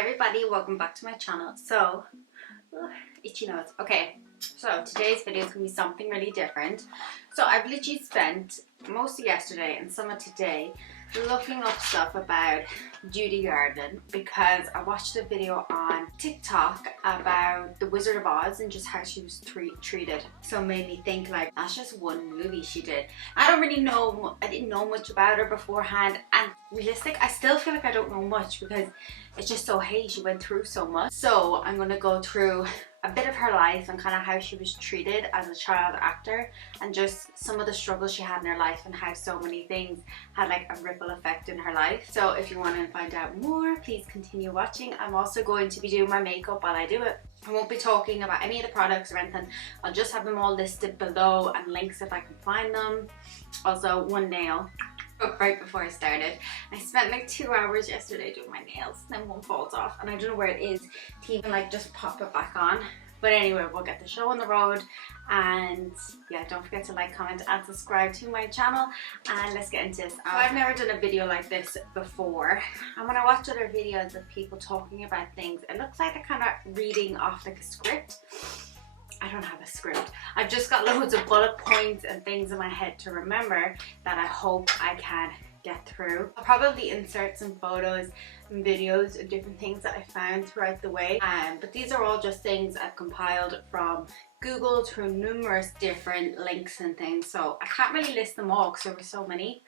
everybody, welcome back to my channel. So, itchy nose. Okay, so today's video is going to be something really different. So I've literally spent most of yesterday and some of today looking up stuff about Judy Garland because I watched a video on TikTok about the Wizard of Oz and just how she was treated. So it made me think, like, that's just one movie she did. I didn't know much about her beforehand, and I still feel like I don't know much because it's just so hey, she went through so much. So I'm gonna go through a bit of her life and kind of how she was treated as a child actor and just some of the struggles she had in her life and how so many things had like a ripple effect in her life. So if you want to find out more, please continue watching. I'm also going to be doing my makeup while I do it. I won't be talking about any of the products or anything. I'll just have them all listed below and links if I can find them. Also, one nail right before I started. I spent like 2 hours yesterday doing my nails, and then one falls off and I don't know where it is to even like just pop it back on. But anyway, we'll get the show on the road, and yeah, don't forget to like, comment and subscribe to my channel, and let's get into this. So I've never done a video like this before, and when I watch other videos of people talking about things, it looks like they're kind of reading off like a script. I don't have a script. I've just got loads of bullet points and things in my head to remember that I hope I can get through. I'll probably insert some photos and videos of different things that I found throughout the way. But these are all just things I've compiled from Google through numerous different links and things. So I can't really list them all because there were so many.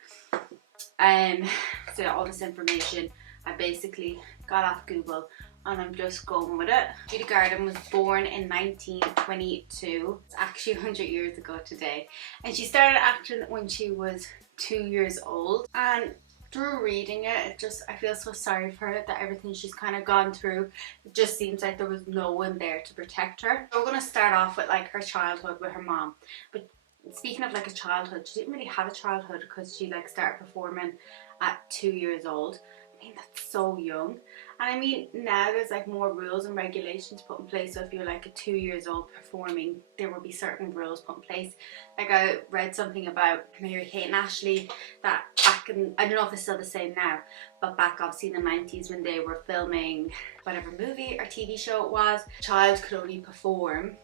So all this information I basically got off Google, and I'm just going with it. Judy Garland was born in 1922. It's actually 100 years ago today. And she started acting when she was 2 years old. And through reading it, I feel so sorry for her, that everything she's kind of gone through, it just seems like there was no one there to protect her. So we're going to start off with like her childhood with her mom. But speaking of like a childhood, she didn't really have a childhood because she like started performing at 2 years old. I mean, that's so young. And I mean, now there's like more rules and regulations put in place. So if you're like a 2 years old performing, there will be certain rules put in place. Like I read something about Mary-Kate and Ashley that back in, I don't know if it's still the same now, but back obviously in the 90s when they were filming whatever movie or TV show it was, a child could only perform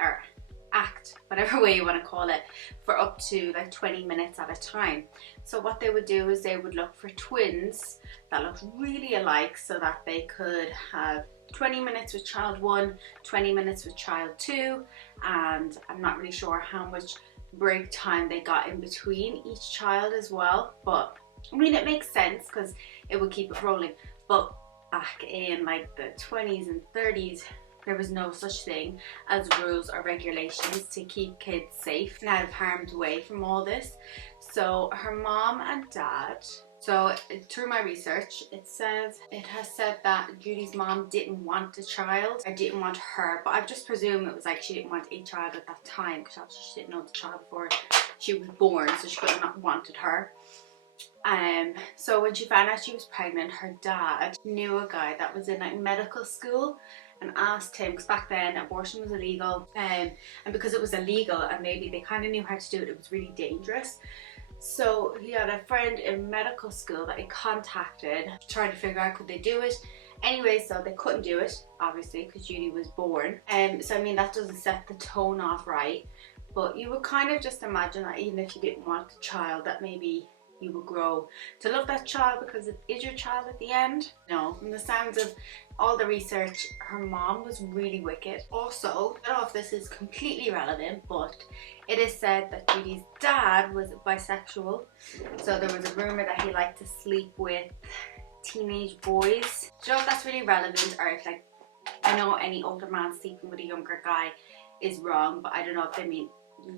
or act, whatever way you want to call it, for up to like 20 minutes at a time. So what they would do is they would look for twins that looked really alike so that they could have 20 minutes with child 1, 20 minutes with child 2, and I'm not really sure how much break time they got in between each child as well, but I mean, it makes sense because it would keep it rolling. But back in like the 20s and 30s, there was no such thing as rules or regulations to keep kids safe and out of harm's way from all this. So her mom and dad, so through my research, it has said that Judy's mom didn't want a child, or didn't want her, but I just presume it was like she didn't want a child at that time because obviously she didn't know the child before she was born, so she could have not wanted her. So when she found out she was pregnant, her dad knew a guy that was in like medical school and asked him, because back then abortion was illegal, and because it was illegal and maybe they kind of knew how to do it, it was really dangerous. So he had a friend in medical school that he contacted, trying to figure out could they do it. Anyway, so they couldn't do it, obviously, because Judy was born. So I mean, that doesn't set the tone off right, but you would kind of just imagine that even if you didn't want a child, that maybe you would grow to love that child because it is your child at the end. No, from the sounds of all the research, her mom was really wicked. Also, I don't know if this is completely relevant, but it is said that Judy's dad was bisexual. So there was a rumor that he liked to sleep with teenage boys. I don't know if that's really relevant, or if like, I know any older man sleeping with a younger guy is wrong, but I don't know if they mean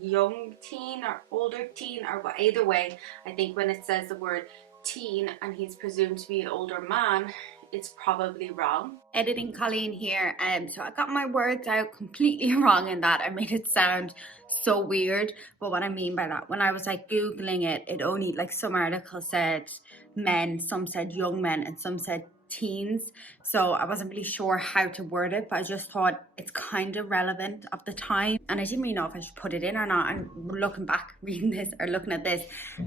young teen or older teen, or what. Either way, I think when it says the word teen and he's presumed to be an older man, it's probably wrong. Editing Colleen here, so I got my words out completely wrong in that. I made it sound so weird, but what I mean by that, when I was like googling it, it only, like, some articles said men, some said young men, and some said teens, so I wasn't really sure how to word it, but I just thought it's kind of relevant of the time, and I didn't really know if I should put it in or not. And looking back, reading this or looking at this,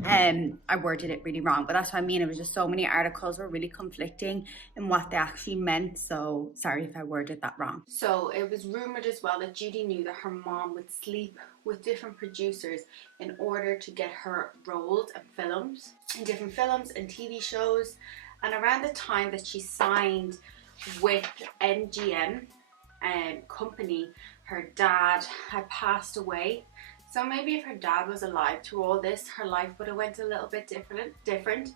I worded it really wrong, but that's what I mean. It was just so many articles were really conflicting in what they actually meant, so sorry if I worded that wrong. So it was rumored as well that Judy knew that her mom would sleep with different producers in order to get her roles and films in different films and TV shows. And around the time that she signed with MGM company, her dad had passed away. So maybe if her dad was alive through all this, her life would have went a little bit different.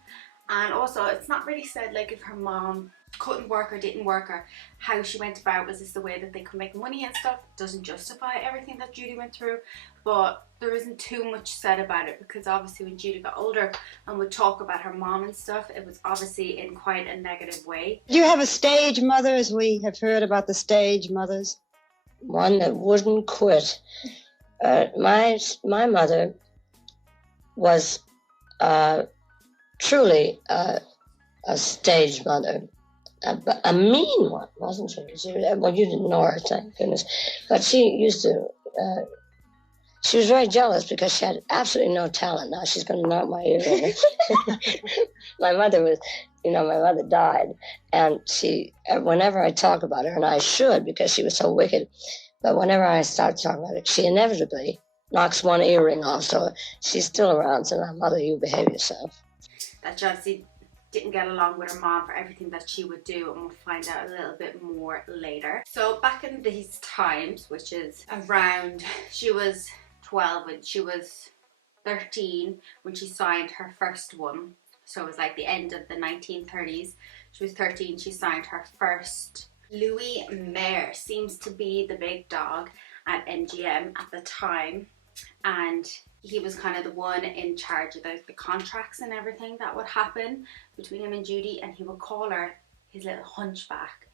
And also, it's not really said like if her mom couldn't work or didn't work, or how she went about. Was this the way that they could make money and stuff? Doesn't justify everything that Judy went through, but there isn't too much said about it, because obviously when Judy got older and would talk about her mom and stuff, it was obviously in quite a negative way. Do you have a stage mother, as we have heard about the stage mothers? One that wouldn't quit. My mother was truly a stage mother. A mean one, wasn't she? Well, you didn't know her, thank goodness. But she used to, she was very jealous because she had absolutely no talent. Now she's going to knock my ear over. My mother died. And whenever I talk about her, and I should because she was so wicked, but whenever I start talking about it, she inevitably knocks one earring off. So she's still around, so now, Mother, you behave yourself. That Johnson didn't get along with her mom for everything that she would do, and we'll find out a little bit more later. So back in these times, which is around, she was 12 and she was 13 when she signed her first one. So it was like the end of the 1930s. She was 13, she signed her first. Louis Mayer seems to be the big dog at MGM at the time, and he was kind of the one in charge of the contracts and everything that would happen between him and Judy, and he would call her his little hunchback.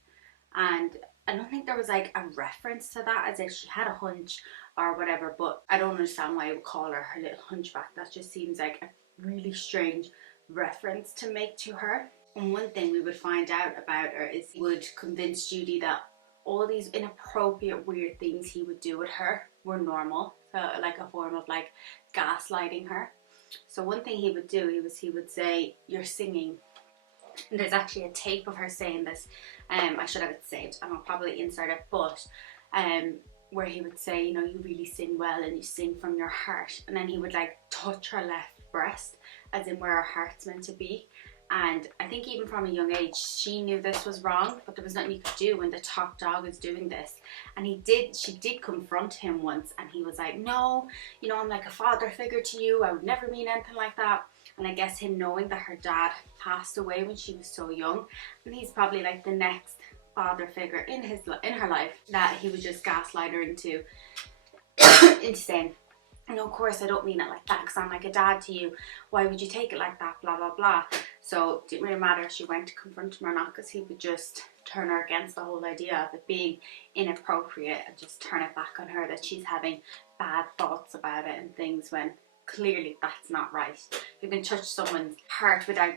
And I don't think there was like a reference to that as if she had a hunch or whatever, but I don't understand why he would call her little hunchback. That just seems like a really strange reference to make to her. And one thing we would find out about her is he would convince Judy that all these inappropriate, weird things he would do with her were normal. So like a form of like gaslighting her. So one thing he would do, he would say, "You're singing." And there's actually a tape of her saying this. I should have it saved, and I'll probably insert it, but where he would say, you know, "You really sing well and you sing from your heart." And then he would like touch her left breast, as in where her heart's meant to be. And I think even from a young age, she knew this was wrong, but there was nothing you could do when the top dog is doing this. And she did confront him once, and he was like, "No, you know, I'm like a father figure to you. I would never mean anything like that." And I guess him knowing that her dad passed away when she was so young, and he's probably like the next father figure in her life, that he would just gaslight her into saying, "No, of course I don't mean it like that because I'm like a dad to you. Why would you take it like that, blah, blah, blah." So it didn't really matter if she went to confront him or not, because he would just turn her against the whole idea of it being inappropriate and just turn it back on her that she's having bad thoughts about it and things, when clearly that's not right. You can touch someone's heart without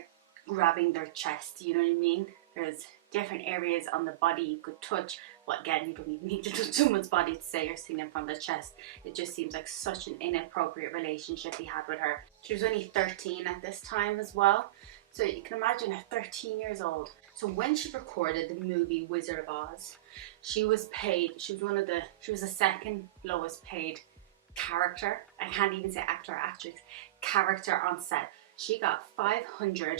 grabbing their chest, you know what I mean? There's different areas on the body you could touch, but again, you don't even need to touch someone's body to say you're singing from the chest. It just seems like such an inappropriate relationship he had with her. She was only 13 at this time as well, so you can imagine her 13 years old. So when she recorded the movie Wizard of Oz, she was the second lowest paid character. I can't even say actor or actress, character on set. She got $500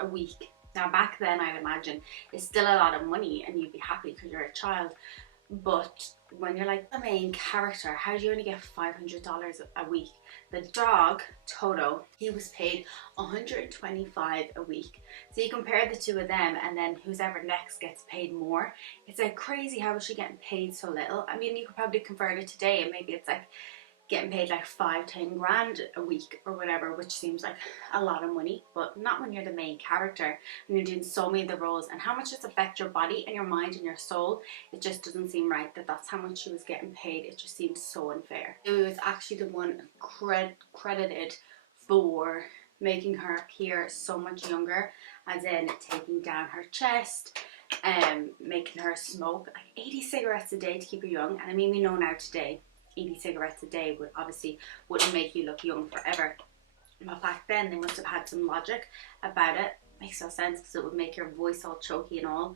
a week. Now back then, I'd imagine it's still a lot of money and you'd be happy because you're a child, but when you're like the main character, how do you only get $500 a week? The dog, Toto, he was paid $125 a week. So you compare the two of them, and then who's ever next gets paid more. It's like crazy, how is she getting paid so little? I mean, you could probably convert it today and maybe it's like getting paid like 5-10 grand a week or whatever, which seems like a lot of money, but not when you're the main character and you're doing so many of the roles, and how much this affects your body and your mind and your soul. It just doesn't seem right that that's how much she was getting paid. It just seems so unfair. It was actually the one credited for making her appear so much younger, as in taking down her chest, making her smoke like 80 cigarettes a day to keep her young. And I mean, we know now today 80 cigarettes a day wouldn't make you look young forever, but back then they must have had some logic about it. Makes no sense because it would make your voice all choky and all.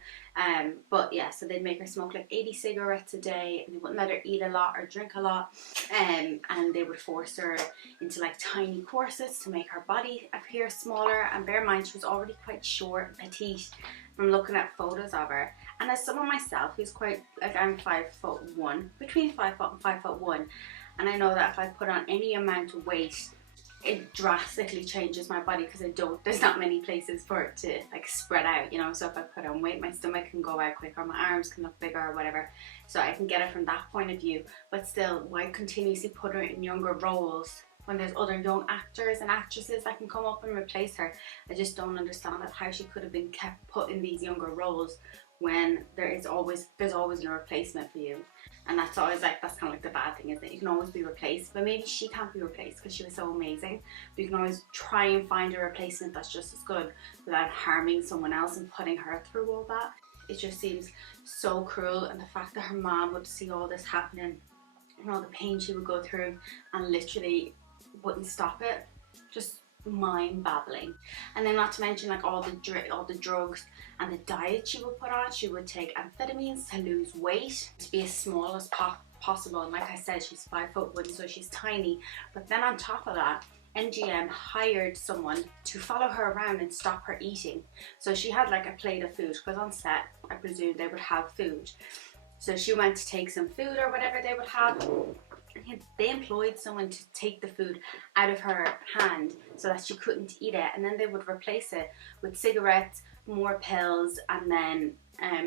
But yeah, so they'd make her smoke like 80 cigarettes a day, and they wouldn't let her eat a lot or drink a lot. And they would force her into like tiny corsets to make her body appear smaller. And bear in mind, she was already quite short and petite from looking at photos of her. And as someone myself who's quite, like, I'm 5'1", between 5 foot and 5'1", and I know that if I put on any amount of weight, it drastically changes my body because there's not many places for it to like spread out, you know. So if I put on weight, my stomach can go out quicker, my arms can look bigger or whatever. So I can get it from that point of view. But still, why continuously put her in younger roles when there's other young actors and actresses that can come up and replace her? I just don't understand how she could have been kept put in these younger roles when there's always a replacement for you. And that's always like, that's kind of like the bad thing, isn't it? You can always be replaced, but maybe she can't be replaced because she was so amazing. But you can always try and find a replacement that's just as good without harming someone else and putting her through all that. It just seems so cruel, and the fact that her mom would see all this happening and all the pain she would go through and literally wouldn't stop it, just mind-babbling. And then not to mention like all the drugs and the diet she would put on. She would take amphetamines to lose weight, to be as small as possible. And like I said, she's 5'1", so she's tiny. But then on top of that, MGM hired someone to follow her around and stop her eating. So she had like a plate of food, because on set I presume they would have food. So she went to take some food or whatever they would have. They employed someone to take the food out of her hand so that she couldn't eat it, and then they would replace it with cigarettes, more pills, and then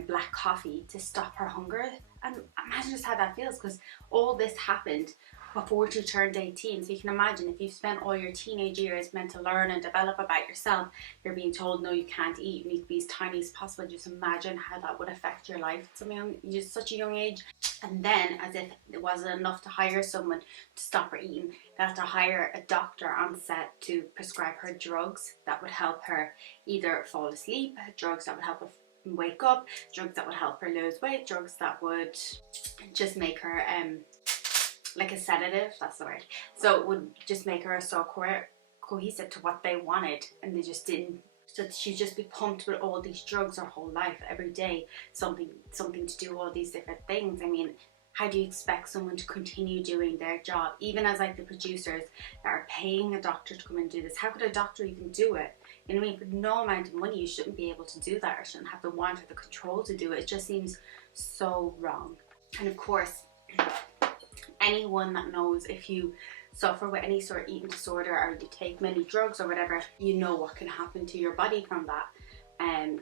black coffee to stop her hunger. And imagine just how that feels, because all this happened before she turned 18. So you can imagine, if you've spent all your teenage years meant to learn and develop about yourself, you're being told no, you can't eat, you need to be as tiny as possible. Just imagine how that would affect your life at such a young age. And then, as if it wasn't enough to hire someone to stop her eating, they had to hire a doctor on set to prescribe her drugs that would help her either fall asleep, drugs that would help her wake up, drugs that would help her lose weight, drugs that would just make her like a sedative, that's the word. So it would just make her so cohesive to what they wanted, and they just didn't. So she'd just be pumped with all these drugs her whole life, every day, something to do all these different things. I mean, how do you expect someone to continue doing their job? Even as like the producers that are paying a doctor to come and do this, how could a doctor even do it? You know what I mean? For no amount of money, you shouldn't be able to do that, or shouldn't have the want or the control to do it. It just seems so wrong. And of course, anyone that knows, if you suffer with any sort of eating disorder or you take many drugs or whatever, you know what can happen to your body from that.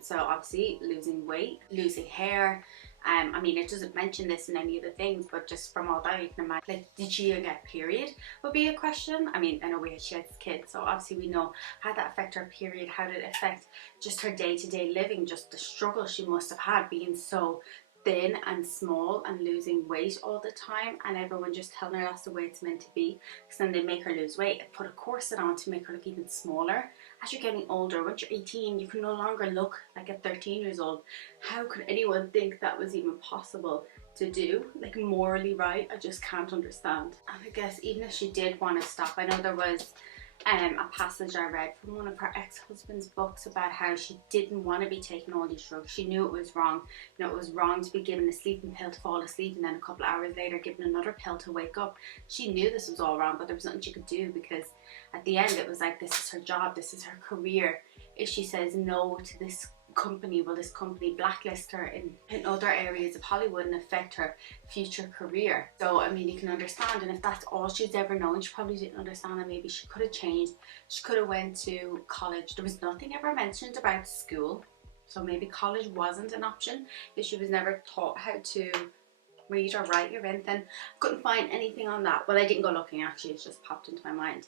So obviously losing weight, losing hair. I mean, it doesn't mention this in any of the things, but just from all that you can imagine, like, did she even get a period would be a question. I mean, I know she has kids, so obviously we know how that affect her period, how did it affect just her day-to-day living, just the struggle she must have had being so thin and small and losing weight all the time, and everyone just telling her that's the way it's meant to be, because then they make her lose weight and put a corset on to make her look even smaller. As you're getting older, once you're 18, you can no longer look like a 13 years old. How could anyone think that was even possible to do? Like, morally right? I just can't understand. And I guess even if she did want to stop, I know there was a passage I read from one of her ex-husband's books about how she didn't want to be taking all these drugs. She knew it was wrong. You know, it was wrong to be given a sleeping pill to fall asleep and then a couple of hours later given another pill to wake up. She knew this was all wrong, but there was nothing she could do, because at the end it was like, this is her job, this is her career. If she says no to this company, will this company blacklist her in other areas of Hollywood and affect her future career? So I mean, you can understand. And if that's all she's ever known, she probably didn't understand that maybe she could have changed. She could have went to college. There was nothing ever mentioned about school, so maybe college wasn't an option if she was never taught how to read or write or anything. Couldn't find anything on that. Well, I didn't go looking, actually, it just popped into my mind.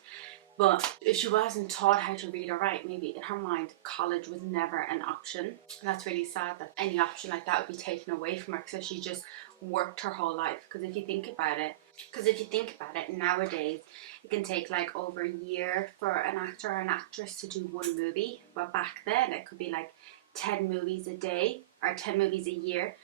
But if she wasn't taught how to read or write, maybe in her mind college was never an option. And that's really sad that any option like that would be taken away from her, because she just worked her whole life. Because if you think about it, nowadays it can take like over a year for an actor or an actress to do one movie, but back then it could be like 10 movies a day or 10 movies a year,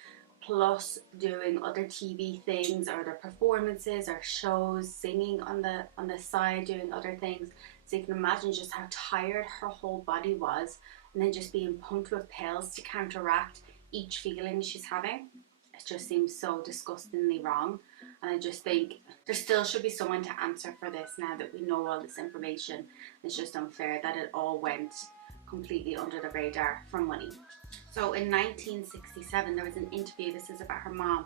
plus doing other TV things or other performances or shows, singing on the side, doing other things. So you can imagine just how tired her whole body was, and then just being pumped with pills to counteract each feeling she's having. It just seems so disgustingly wrong, and I just think there still should be someone to answer for this now that we know all this information. It's just unfair that it all went completely under the radar for money. So in 1967 there was an interview, this is about her mom,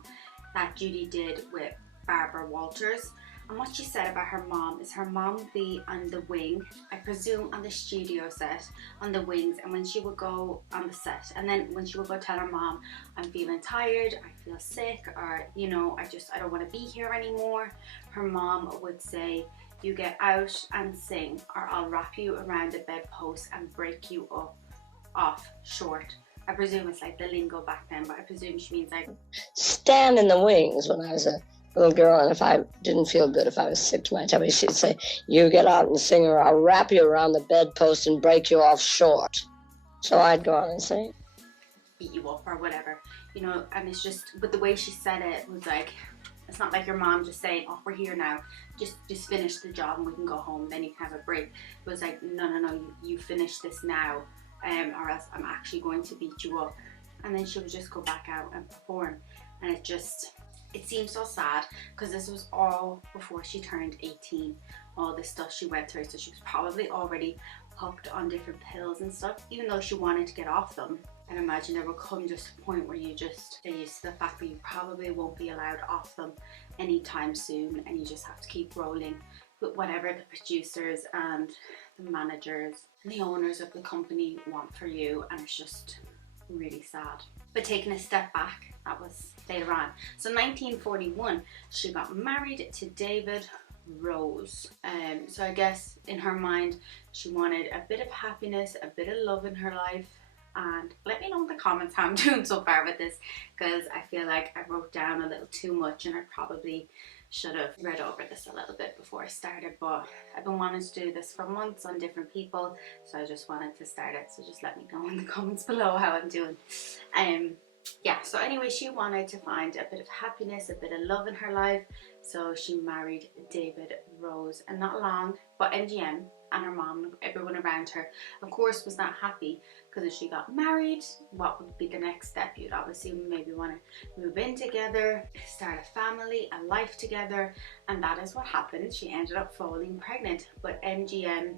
that Judy did with Barbara Walters. And what she said about her mom is her mom would be on the wing, I presume on the studio set, on the wings, and when she would go on the set, and then when she would go tell her mom, I'm feeling tired, I feel sick, or you know, I don't want to be here anymore, her mom would say, you get out and sing, or I'll wrap you around the bedpost and break you off short. I presume it's like the lingo back then, but I presume she means like stand in the wings. When I was a little girl, and if I didn't feel good, if I was sick to my tummy, she'd say, you get out and sing, or I'll wrap you around the bedpost and break you off short. So I'd go on and sing. Beat you up or whatever, you know. And it's just, but the way she said it was like, it's not like your mom just saying, oh, we're here now, just finish the job and we can go home, then you can have a break. It was like, no, you finish this now, or else I'm actually going to beat you up. And then she would just go back out and perform. And it seems so sad, because this was all before she turned 18, all this stuff she went through. So she was probably already hooked on different pills and stuff, even though she wanted to get off them. And imagine there will come just a point where you just get used to the fact that you probably won't be allowed off them anytime soon, and you just have to keep rolling with whatever the producers and the managers and the owners of the company want for you. And it's just really sad. But taking a step back, that was later on. So 1941, she got married to David Rose. So I guess in her mind she wanted a bit of happiness, a bit of love in her life. And let me know in the comments how I'm doing so far with this, because I feel like I wrote down a little too much and I probably should have read over this a little bit before I started. But I've been wanting to do this for months on different people, so I just wanted to start it. So just let me know in the comments below how I'm doing. Yeah, so anyway, she wanted to find a bit of happiness, a bit of love in her life, so she married David Rose. And not long, but MGM and her mom, everyone around her, of course, was not happy, because if she got married, what would be the next step? You'd obviously maybe want to move in together, start a family, a life together, and that is what happened. She ended up falling pregnant, but MGM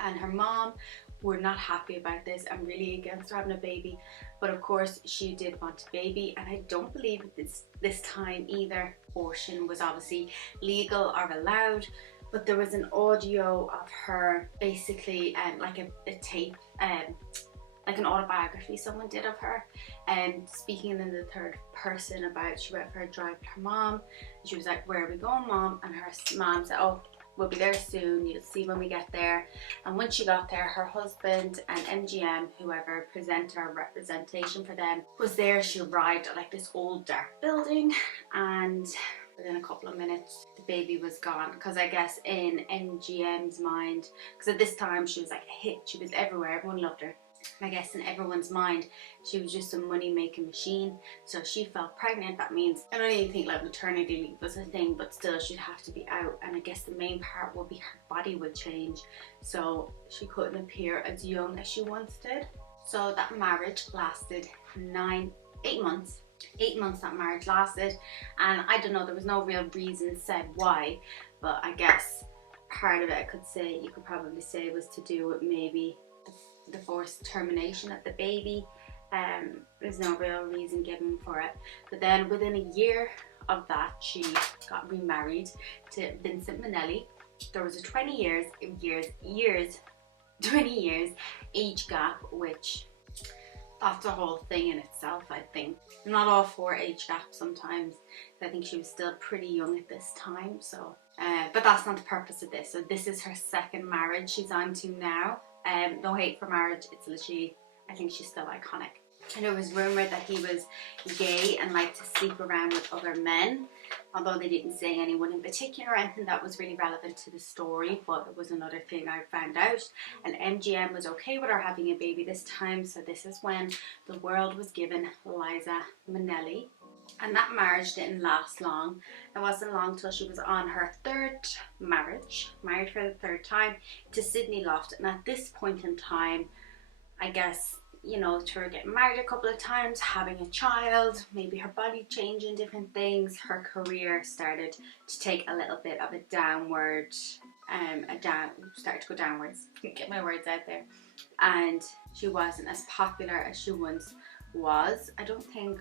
and her mom were not happy about this and really against her having a baby. But of course she did want a baby, and I don't believe this time either abortion was obviously legal or allowed. But there was an audio of her, basically like a tape, like an autobiography someone did of her, and speaking in the third person about, she went for a drive with her mom. She was like, where are we going, mom? And her mom said, oh, we'll be there soon, you'll see when we get there. And when she got there, her husband and MGM, whoever presenter, representation for them, was there. She arrived at like this old dark building, and within a couple of minutes the baby was gone. Because I guess in MGM's mind, because at this time she was like a hit, she was everywhere, everyone loved her. And I guess in everyone's mind she was just a money making machine. So if she fell pregnant, that means, I don't even think like maternity leave was a thing, but still she'd have to be out. And I guess the main part would be her body would change, so she couldn't appear as young as she once did. So that marriage lasted 8 months. 8 months that marriage lasted, and I don't know, there was no real reason said why, but I guess part of it you could probably say was to do with maybe the forced termination of the baby. There's no real reason given for it. But then within a year of that, she got remarried to Vincent Minnelli. There was a 20 years age gap, which that's a whole thing in itself. I think I'm not all for age gaps sometimes. I think she was still pretty young at this time, so But that's not the purpose of this. So this is her second marriage she's on to now. No hate for marriage, it's literally, I think she's still iconic. And it was rumoured that he was gay and liked to sleep around with other men, although they didn't say anyone in particular or anything that was really relevant to the story, but it was another thing I found out. And MGM was okay with her having a baby this time, so this is when the world was given Liza Minnelli. And that marriage didn't last long. It wasn't long till she was on her third marriage, married for the third time to Sidney Loft. And at this point in time, I guess, you know, to her getting married a couple of times, having a child, maybe her body changing, different things, her career started to take a little bit of a downward, started to go downwards. Get my words out there. And she wasn't as popular as she once was. I don't think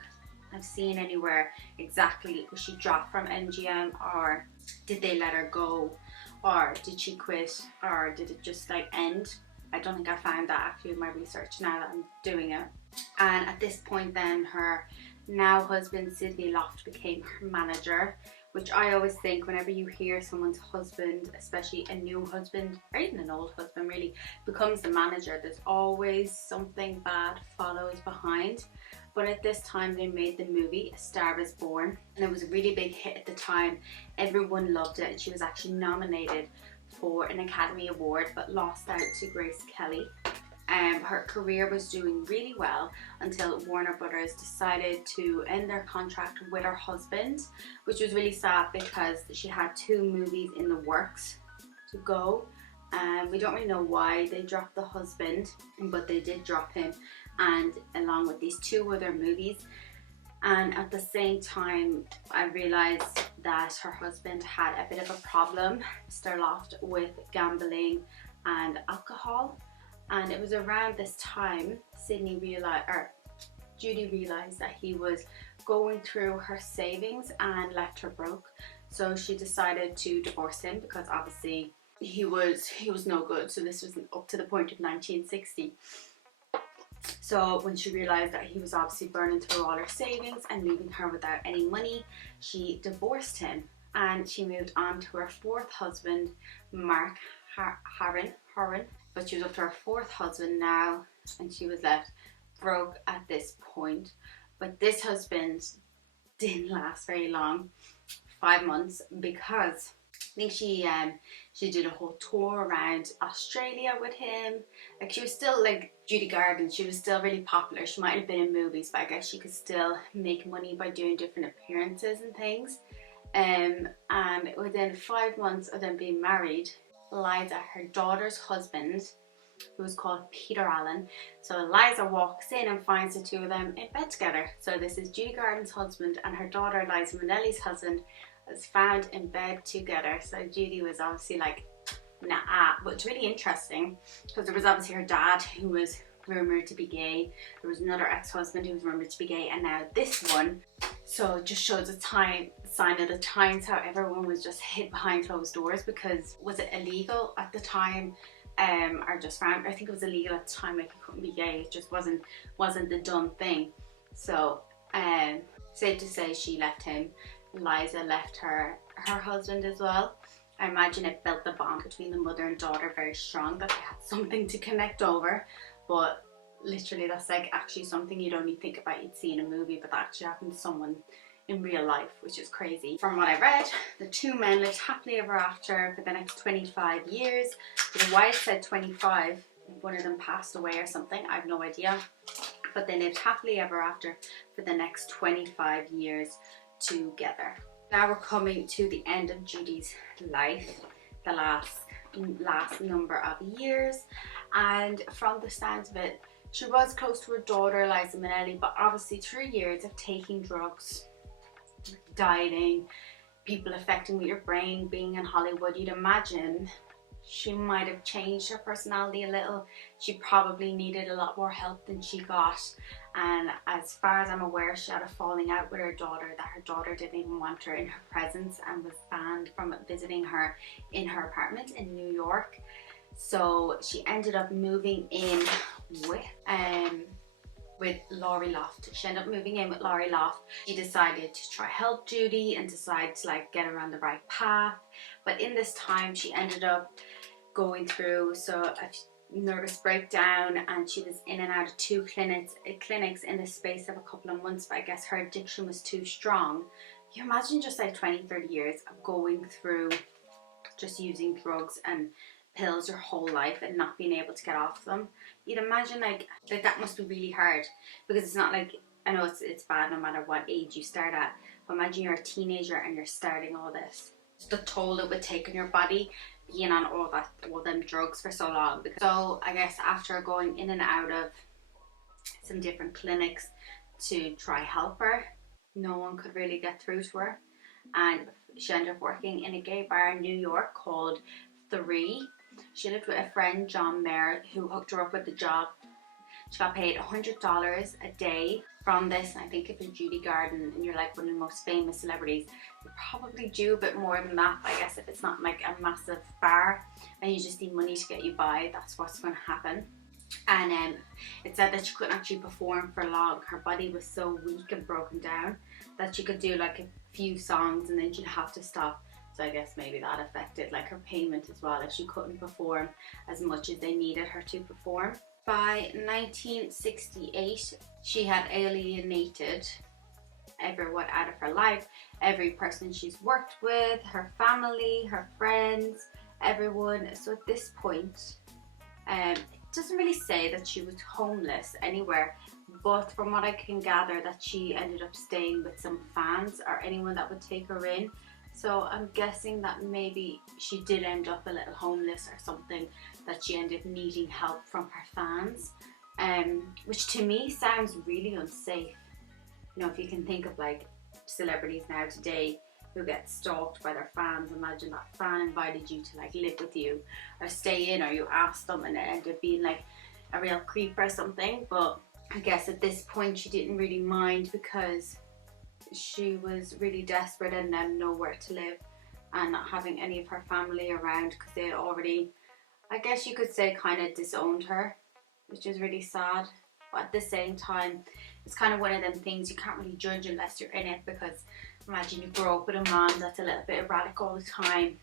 I've seen anywhere exactly was she dropped from MGM, or did they let her go, or did she quit, or did it just like end? I don't think I found that actually in my research now that I'm doing it. And at this point then her now husband Sidney Loft became her manager, which I always think whenever you hear someone's husband, especially a new husband or even an old husband really, becomes the manager, there's always something bad follows behind. But at this time they made the movie A Star Is Born, and it was a really big hit at the time. Everyone loved it, and she was actually nominated for an Academy Award but lost out to Grace Kelly. Her career was doing really well until Warner Brothers decided to end their contract with her husband, which was really sad because she had 2 movies in the works to go. We don't really know why they dropped the husband, but they did drop him, and along with these 2 other movies. And at the same time I realised that her husband had a bit of a problem, Mr. Loft, with gambling and alcohol. And it was around this time Judy realised that he was going through her savings and left her broke. So she decided to divorce him because obviously he was no good. So this was up to the point of 1960. So when she realised that he was obviously burning through all her savings and leaving her without any money, she divorced him, and she moved on to her 4th husband, Mark Harron. But she was up to her 4th husband now, and she was left broke at this point. But this husband didn't last very long, 5 months, because I think she did a whole tour around Australia with him. Like, she was still like Judy Garland, she was still really popular. She might have been in movies, but I guess she could still make money by doing different appearances and things. And within 5 months of them being married, Liza, her daughter's husband, who was called Peter Allen. So Liza walks in and finds the 2 of them in bed together. So this is Judy Garland's husband, and her daughter Liza Minnelli's husband was found in bed together. So Judy was obviously like, nah. But it's really interesting because there was obviously her dad, who was rumoured to be gay. There was another ex-husband who was rumoured to be gay, and now this one. So it just shows a sign of the times how everyone was just hid behind closed doors. Because was it illegal at the time, or just found? I think it was illegal at the time. Like, you couldn't be gay. It just wasn't the done thing. So safe to say she left him. Liza left her husband as well. I imagine it built the bond between the mother and daughter very strong, that they had something to connect over. But literally that's like actually something you'd only think about, you'd see in a movie, but that actually happened to someone in real life, which is crazy. From what I read, the 2 men lived happily ever after for the next 25 years. The wife said 25, one of them passed away or something, I have no idea. But they lived happily ever after for the next 25 years together. Now we're coming to the end of Judy's life, the last number of years, and from the sounds of it, she was close to her daughter Liza Minnelli, but obviously through years of taking drugs, dieting, people affecting with your brain, being in Hollywood, you'd imagine she might have changed her personality a little. She probably needed a lot more help than she got. And as far as I'm aware, she had a falling out with her daughter, that her daughter didn't even want her in her presence and was banned from visiting her in her apartment in New York. So she ended up moving in with Laurie Loft. She ended up moving in with Laurie Loft. She decided to try help Judy and decide to like get her on the right path. But in this time she ended up going through a nervous breakdown, and she was in and out of 2 clinics in the space of a couple of months. But I guess her addiction was too strong. You imagine just like 20-30 years of going through just using drugs and pills your whole life and not being able to get off them. You'd imagine like that must be really hard, because it's not like, I know it's bad no matter what age you start at, but imagine you're a teenager and you're starting all this. The toll it would take on your body being on all them drugs for so long. So I guess after going in and out of some different clinics to try help her, no one could really get through to her, and she ended up working in a gay bar in New York called 3. She lived with a friend, John Mayer, who hooked her up with the job. She got paid $100 a day from this, and I think if you're Judy Garland and you're like one of the most famous celebrities, you probably do a bit more than that. I guess if it's not like a massive bar and you just need money to get you by, that's what's going to happen. And it said that she couldn't actually perform for long. Her body was so weak and broken down that she could do like a few songs and then she'd have to stop. So I guess maybe that affected like her payment as well, if she couldn't perform as much as they needed her to perform. By 1968, she had alienated everyone out of her life, every person she's worked with, her family, her friends, everyone. So at this point, it doesn't really say that she was homeless anywhere, but from what I can gather, that she ended up staying with some fans or anyone that would take her in. So I'm guessing that maybe she did end up a little homeless or something, that she ended up needing help from her fans, which to me sounds really unsafe. You know, if you can think of like celebrities now today who get stalked by their fans, imagine that fan invited you to like live with you or stay in, or you asked them and it ended up being like a real creep or something. But I guess at this point she didn't really mind, because she was really desperate and then nowhere to live, and not having any of her family around, because they had already, I guess you could say, kind of disowned her, which is really sad. But at the same time, it's kind of one of them things you can't really judge unless you're in it, because imagine you grow up with a mom that's a little bit erratic all the time,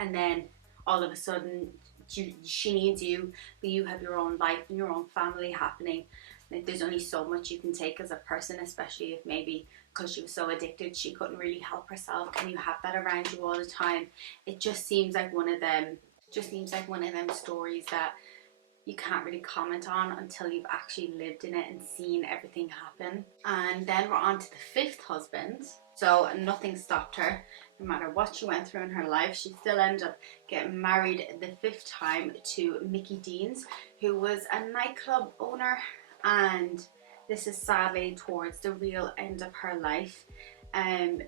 and then all of a sudden she needs you, but you have your own life and your own family happening. Like, there's only so much you can take as a person, especially if maybe because she was so addicted she couldn't really help herself, and you have that around you all the time. It just seems like one of them stories that you can't really comment on until you've actually lived in it and seen everything happen. And then we're on to the 5th husband. So nothing stopped her. No matter what she went through in her life, she still ended up getting married the 5th time to Mickey Deans, who was a nightclub owner. And this is sadly towards the real end of her life.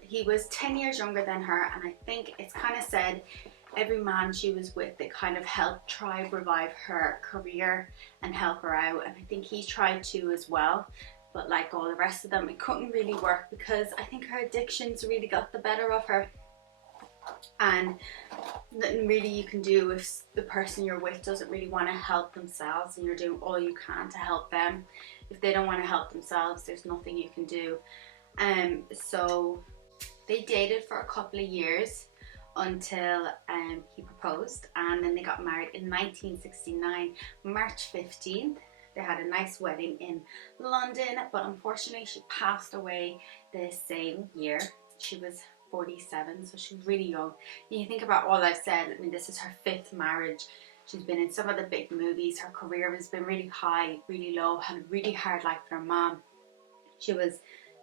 He was 10 years younger than her, and I think it's kind of said every man she was with, they kind of helped try revive her career and help her out, and I think he tried to as well. But like all the rest of them, it couldn't really work, because I think her addictions really got the better of her, and nothing really you can do if the person you're with doesn't really want to help themselves and you're doing all you can to help them. If they don't want to help themselves, there's nothing you can do. So they dated for a couple of years until he proposed, and then they got married in 1969, March 15th. They had a nice wedding in London, but unfortunately she passed away the same year. She was 47, so she's really young. And you think about all I've said, I mean, this is her 5th marriage. She's been in some of the big movies. Her career has been really high, really low, had a really hard life with her mom. She was,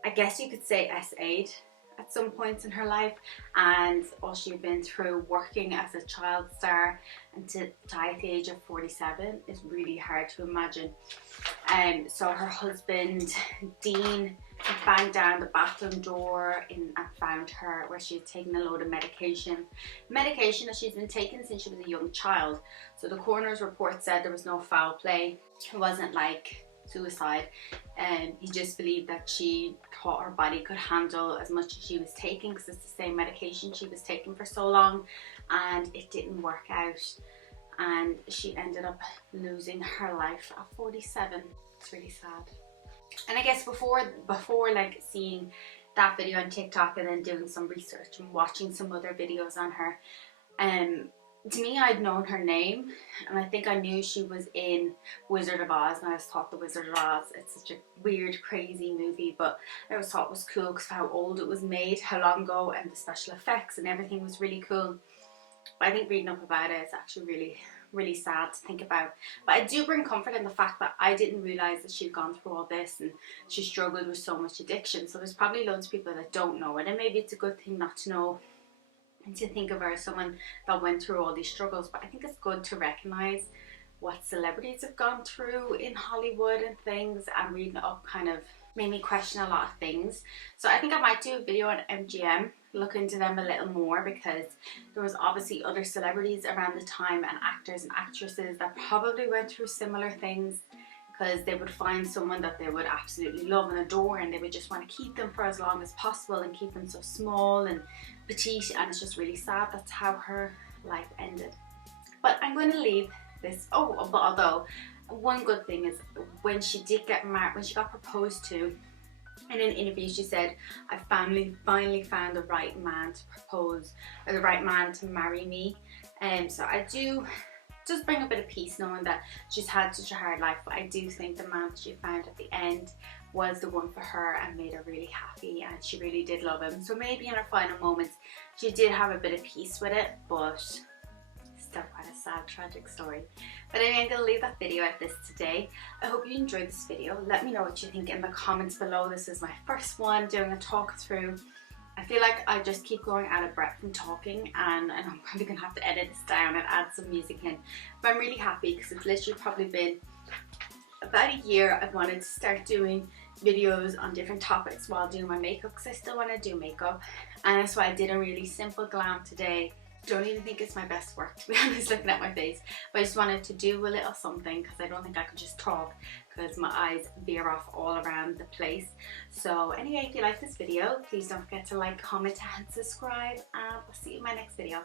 I guess you could say, SA'd at some points in her life, and all she had been through working as a child star, and to die at the age of 47 is really hard to imagine. So her husband Dean banged down the bathroom door and found her where she had taken a load of medication that she's been taking since she was a young child. So the coroner's report said there was no foul play. It wasn't like suicide, and he just believed that she thought her body could handle as much as she was taking, because it's the same medication she was taking for so long, and it didn't work out, and she ended up losing her life at 47. It's really sad. And I guess before like seeing that video on TikTok and then doing some research and watching some other videos on her. To me, I'd known her name, and I think I knew she was in Wizard of Oz, and I always thought the Wizard of Oz, it's such a weird, crazy movie, but I always thought it was cool because of how old it was made, how long ago, and the special effects and everything was really cool. But I think reading up about it, it's actually really sad to think about. But I do bring comfort in the fact that I didn't realise that she'd gone through all this and she struggled with so much addiction. So there's probably loads of people that don't know it, and maybe it's a good thing not to know and to think of her as someone that went through all these struggles. But I think it's good to recognise what celebrities have gone through in Hollywood and things, and reading it up kind of made me question a lot of things. So I think I might do a video on MGM, look into them a little more, because there was obviously other celebrities around the time and actors and actresses that probably went through similar things, because they would find someone that they would absolutely love and adore, and they would just want to keep them for as long as possible and keep them so small and petite, and it's just really sad. That's how her life ended. But I'm going to leave this, but although one good thing is when she did get married, when she got proposed to, in an interview she said, I finally found the right man to propose, or the right man to marry me. And so I do just bring a bit of peace knowing that she's had such a hard life, but I do think the man she found at the end was the one for her and made her really happy, and she really did love him. So maybe in her final moments she did have a bit of peace with it, but still quite a sad, tragic story. But anyway, I'm going to leave that video at this today. I hope you enjoyed this video. Let me know what you think in the comments below. This is my first one doing a talk through. I feel like I just keep going out of breath from talking, and I'm probably going to have to edit this down and add some music in. But I'm really happy because it's literally probably been about a year I've wanted to start doing videos on different topics while doing my makeup, because I still want to do makeup. And that's why I did a really simple glam today. Don't even think it's my best work, to be honest, looking at my face, but I just wanted to do a little something because I don't think I could just talk because my eyes veer off all around the place. So anyway, if you like this video, please don't forget to like, comment and subscribe, and I'll see you in my next video.